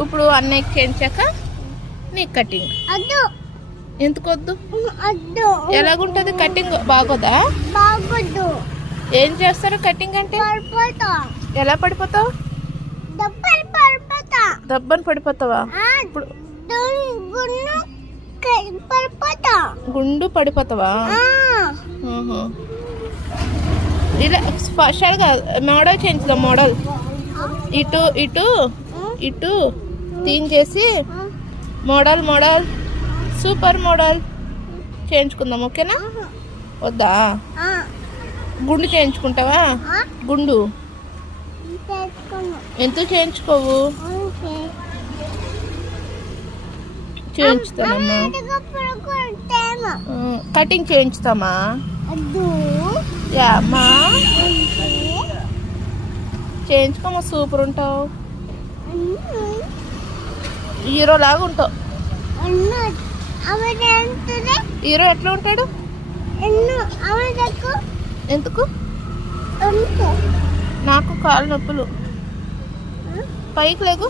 ఇప్పుడు అన్నయ్యకి చేయించాక నీకు కటింగ్. ఎందుకు వద్దు? ఎలాగుంటది కటింగ్? బాగోదా? ఏం చేస్తారు కటింగ్ అంటే? ఎలా పడిపోతావు? దబ్బని పడిపోతావా? ఇప్పుడు గుండు పడిపోతావా? ఇలా స్పెషల్గా మోడల్ చేయించుదాం. మోడల్ ఇటు ఇటు ఇటు తీయించేసి మోడల్ మోడల్ సూపర్ మోడల్ చేయించుకుందాం. ఓకేనా? వద్దా? గుండు చేయించుకుంటావా? గుండు ఎందుకు చేయించుకోవు? చేయించుతానమ్మా. కటింగ్ చేయించుతామా? అమ్మా చేయించుకోమా. సూపర్ ఉంటావు. హీరో లాగా ఉంటావు. హీరో ఎట్లా ఉంటాడు? ఎందుకు? నాకు కాళ్ళు నొప్పులు. పైకి లేగు.